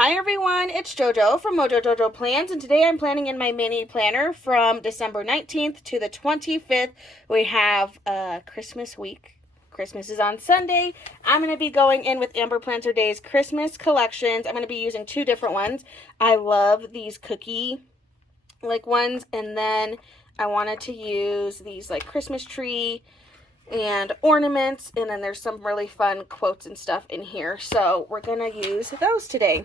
Hi everyone, it's JoJo from Mojo Jojo Plans, and today I'm planning in my mini planner from December 19th to the 25th. We have Christmas week. Christmas is on Sunday. I'm going to be going in with Amber Plans Her Days Christmas collections. I'm going to be using two different ones. I love these cookie ones, and then I wanted to use these Christmas tree and ornaments, and then there's some really fun quotes and stuff in here, so we're gonna use those today.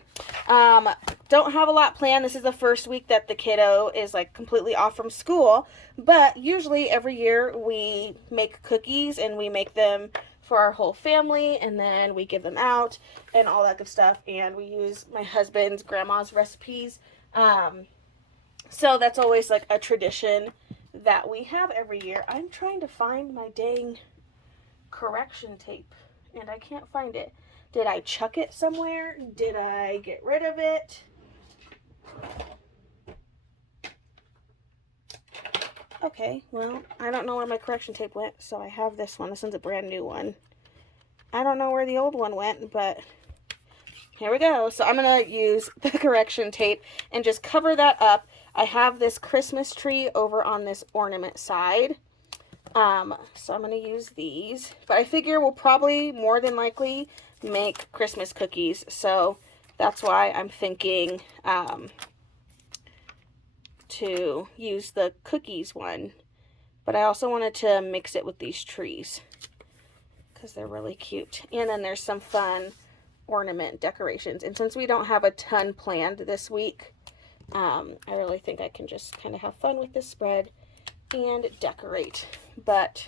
Don't have a lot planned. This is the first week that the kiddo is completely off from school, but usually every year we make cookies and we make them for our whole family, and then we give them out and all that good stuff, and we use my husband's grandma's recipes. So that's always a tradition that we have every year. I'm trying to find my dang correction tape and I can't find it. Did I chuck it somewhere? Did I get rid of it? Okay, well, I don't know where my correction tape went, so I have this one. This one's a brand new one. I don't know where the old one went, but here we go. So I'm going to use the correction tape and just cover that up. I have this Christmas tree over on this ornament side. So I'm going to use these. But I figure we'll probably, more than likely, make Christmas cookies. So that's why I'm thinking to use the cookies one. But I also wanted to mix it with these trees because they're really cute. And then there's some fun ornament decorations. And since we don't have a ton planned this week, I really think I can just kind of have fun with this spread and decorate. But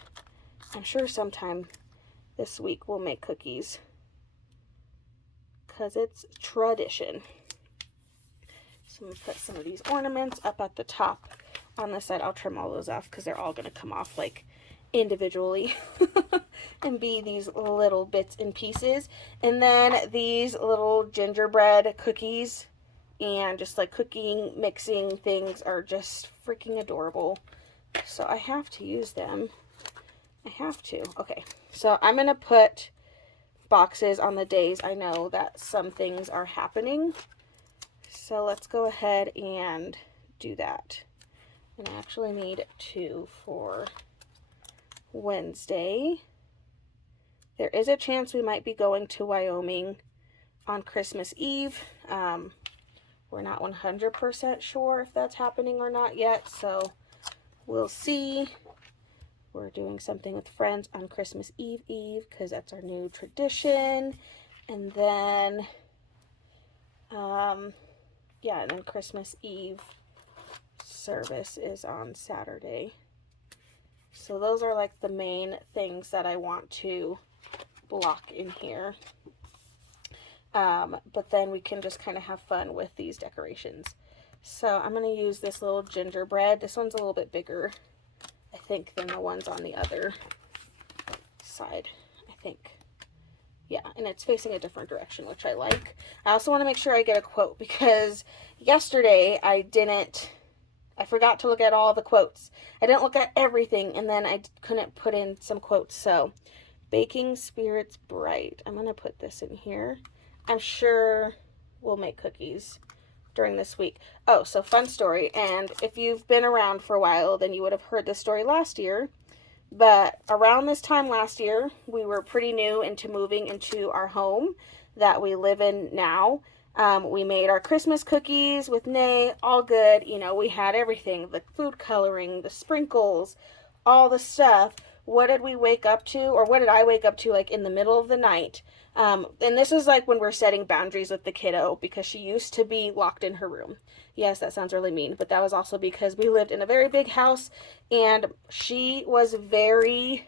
I'm sure sometime this week we'll make cookies because it's tradition. So I'm going to put some of these ornaments up at the top. On this side, I'll trim all those off because they're all going to come off individually and be these little bits and pieces. And then these little gingerbread cookies and just cooking, mixing things are just freaking adorable. So I have to use them. I have to. Okay, so I'm going to put boxes on the days I know that some things are happening. So let's go ahead and do that. And I actually need 2 for Wednesday. There is a chance we might be going to Wyoming on Christmas Eve. We're not 100% sure if that's happening or not yet, so we'll see. We're doing something with friends on Christmas Eve because that's our new tradition. And then, yeah, and then Christmas Eve service is on Saturday. So those are the main things that I want to block in here. But then we can just kind of have fun with these decorations. So I'm going to use this little gingerbread. This one's a little bit bigger, I think, than the ones on the other side, I think. Yeah, and it's facing a different direction, which I like. I also want to make sure I get a quote because yesterday I forgot to look at all the quotes. I didn't look at everything, and then I couldn't put in some quotes. So, baking spirits bright. I'm going to put this in here. I'm sure we'll make cookies during this week. Oh, so fun story. And if you've been around for a while, then you would have heard this story last year. But around this time last year, we were pretty new into moving into our home that we live in now. We made our Christmas cookies with Nay, all good. You know, we had everything, the food coloring, the sprinkles, all the stuff. What did we wake up to, or what did I wake up to in the middle of the night? And this is when we're setting boundaries with the kiddo because she used to be locked in her room. Yes, that sounds really mean, but that was also because we lived in a very big house and she was very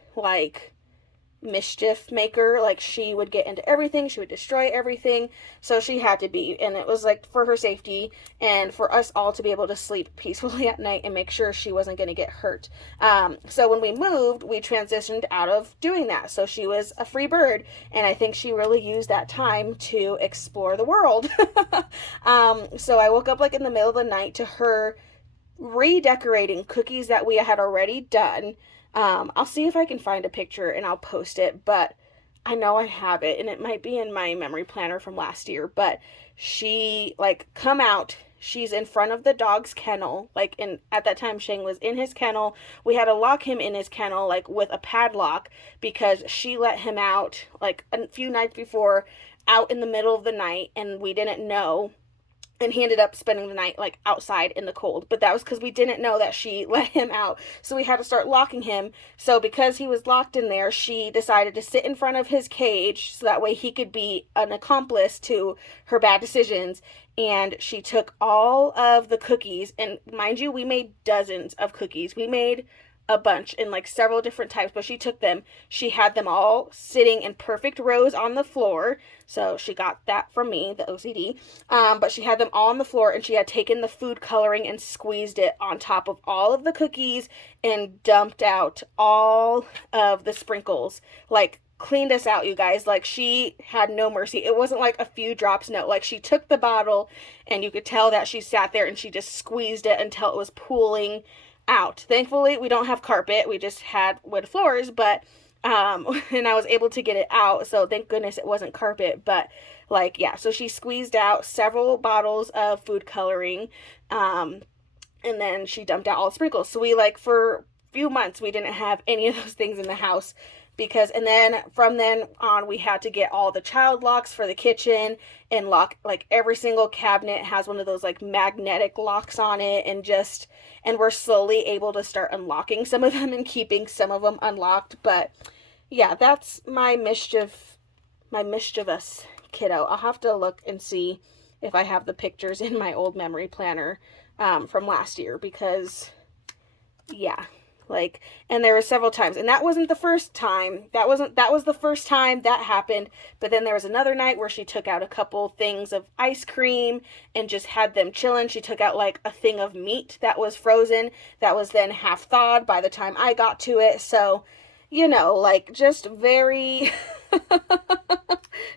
mischief maker. She would get into everything, she would destroy everything, so she had to be, and it was for her safety and for us all to be able to sleep peacefully at night and make sure she wasn't going to get hurt. So when we moved, we transitioned out of doing that, so she was a free bird, and I think she really used that time to explore the world. So I woke up in the middle of the night to her redecorating cookies that we had already done. I'll see if I can find a picture and I'll post it, but I know I have it, and it might be in my memory planner from last year, but she, like, come out. She's in front of the dog's kennel. Like, at that time, Shane was in his kennel. We had to lock him in his kennel, like, with a padlock because she let him out, like, a few nights before, out in the middle of the night, and we didn't know, and he ended up spending the night like outside in the cold, but that was because we didn't know that she let him out, so we had to start locking him. So because he was locked in there, she decided to sit in front of his cage so that way he could be an accomplice to her bad decisions. And she took all of the cookies, and mind you, we made dozens of cookies. We made a bunch in like several different types, but she took them. She had them all sitting in perfect rows on the floor. So she got that from me, the OCD. But she had them all on the floor, and she had taken the food coloring and squeezed it on top of all of the cookies and dumped out all of the sprinkles. Like, cleaned us out, you guys. Like, she had no mercy. It wasn't like a few drops, no. Like, she took the bottle, and you could tell that she sat there and she just squeezed it until it was pooling out. Thankfully, we don't have carpet. We just had wood floors, but and I was able to get it out, so thank goodness it wasn't carpet. But like, yeah, so she squeezed out several bottles of food coloring, and then she dumped out all the sprinkles. So we, like, for a few months we didn't have any of those things in the house, because, and then from then on we had to get all the child locks for the kitchen and lock, like, every single cabinet has one of those like magnetic locks on it, and we're slowly able to start unlocking some of them and keeping some of them unlocked. But yeah, that's my mischievous kiddo. I'll have to look and see if I have the pictures in my old memory planner from last year, because yeah, like, and there were several times, and that wasn't the first time. That was the first time that happened. But then there was another night where she took out a couple things of ice cream and just had them chilling. She took out like a thing of meat that was frozen, that was then half thawed by the time I got to it. So, you know, like, just very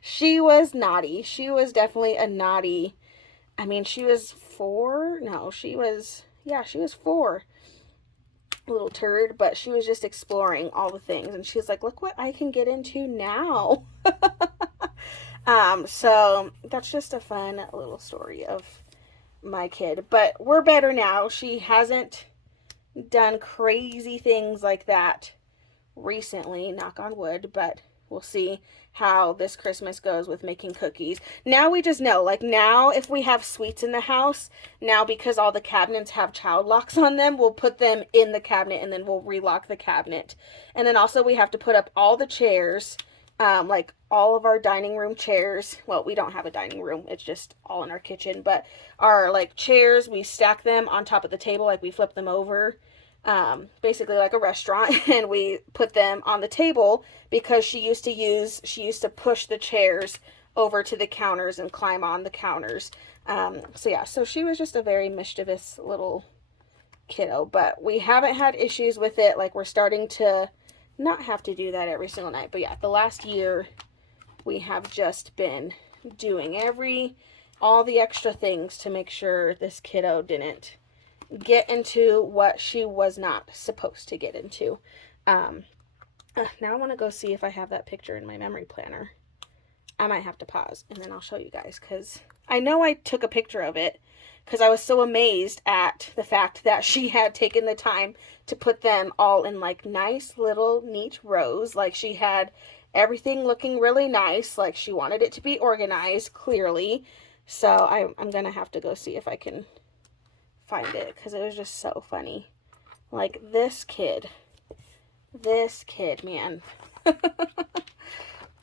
she was naughty. She was definitely a naughty. I mean, she was 4. No, she was 4. Little turd, but she was just exploring all the things, and she was like, look what I can get into now. So that's just a fun little story of my kid, but we're better now. She hasn't done crazy things like that recently, knock on wood, but we'll see how this Christmas goes with making cookies. Now we just know, like, now if we have sweets in the house, now because all the cabinets have child locks on them, we'll put them in the cabinet and then we'll relock the cabinet. And then also we have to put up all the chairs, like all of our dining room chairs. Well, we don't have a dining room, it's just all in our kitchen, but our like chairs, we stack them on top of the table, like we flip them over, basically like a restaurant, and we put them on the table because she used to push the chairs over to the counters and climb on the counters. So yeah, so she was just a very mischievous little kiddo, but we haven't had issues with it. Like, we're starting to not have to do that every single night. But yeah, the last year we have just been doing all the extra things to make sure this kiddo didn't get into what she was not supposed to get into. Now I want to go see if I have that picture in my memory planner. I might have to pause and then I'll show you guys, because I know I took a picture of it because I was so amazed at the fact that she had taken the time to put them all in like nice little neat rows. Like, she had everything looking really nice, like she wanted it to be organized clearly. So I'm gonna have to go see if I can find it, because it was just so funny. Like, this kid, man.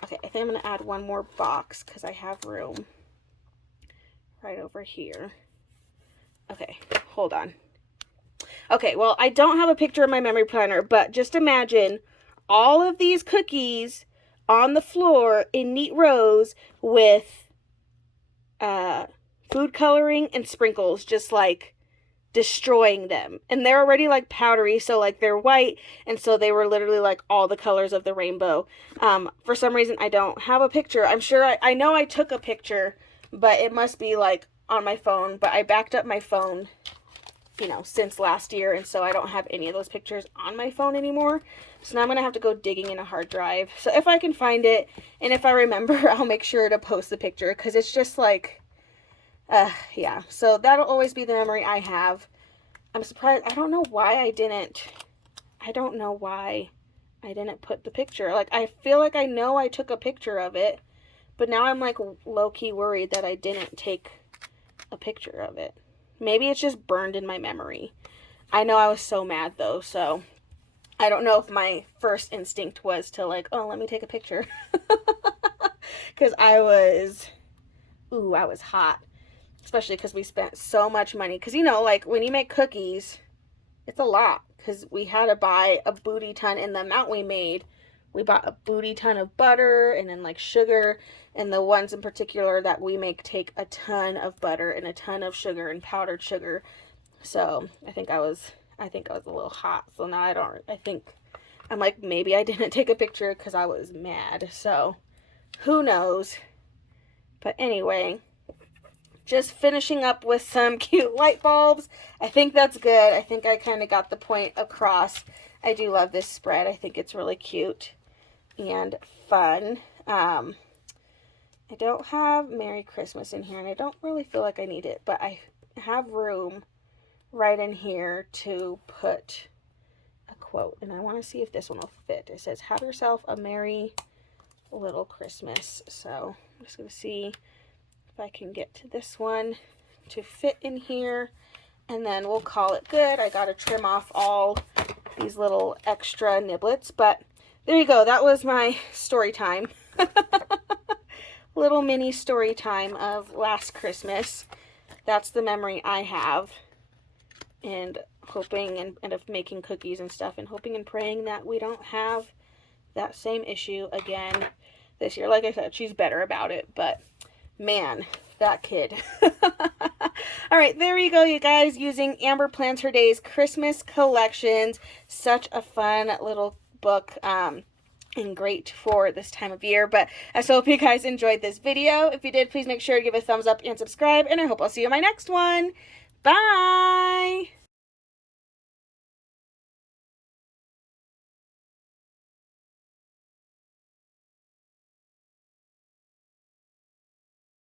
Okay, I think I'm gonna add one more box because I have room right over here. Okay, hold on. Okay, well, I don't have a picture in my memory planner, but just imagine all of these cookies on the floor in neat rows with food coloring and sprinkles, just like destroying them. And they're already like powdery, so like they're white, and so they were literally like all the colors of the rainbow. For some reason I don't have a picture. I'm sure I know I took a picture, but it must be like on my phone, but I backed up my phone you know, since last year, and so I don't have any of those pictures on my phone anymore. So now I'm going to have to go digging in a hard drive. So if I can find it, and if I remember, I'll make sure to post the picture, because it's just like, yeah. So that'll always be the memory I have. I'm surprised. I don't know why I didn't put the picture. Like, I feel like I know I took a picture of it, but now I'm like low-key worried that I didn't take a picture of it. Maybe it's just burned in my memory. I know I was so mad though, so I don't know if my first instinct was to like, oh, let me take a picture. Because I was hot. Especially because we spent so much money. Because, you know, like, when you make cookies, it's a lot. Because we had to buy a booty ton. In the amount we made, we bought a booty ton of butter and then, like, sugar. And the ones in particular that we make take a ton of butter and a ton of sugar and powdered sugar. So, I think I was a little hot. So now I'm like, maybe I didn't take a picture because I was mad. So, who knows? But anyway, just finishing up with some cute light bulbs. I think that's good. I think I kind of got the point across. I do love this spread. I think it's really cute and fun. I don't have Merry Christmas in here, and I don't really feel like I need it, but I have room right in here to put a quote, and I want to see if this one will fit. It says, have yourself a merry little Christmas. So I'm just going to see if I can get to this one to fit in here, and then we'll call it good. I got to trim off all these little extra niblets, but there you go. That was my story time. Little mini story time of last Christmas. That's the memory I have, and hoping and of making cookies and stuff, and hoping and praying that we don't have that same issue again this year. Like I said, she's better about it, but man, that kid. All right, there you go, you guys, using Amber Plans Her Days Christmas collections. Such a fun little book, and great for this time of year. But I so hope you guys enjoyed this video. If you did, please make sure to give a thumbs up and subscribe, and I hope I'll see you in my next one. Bye!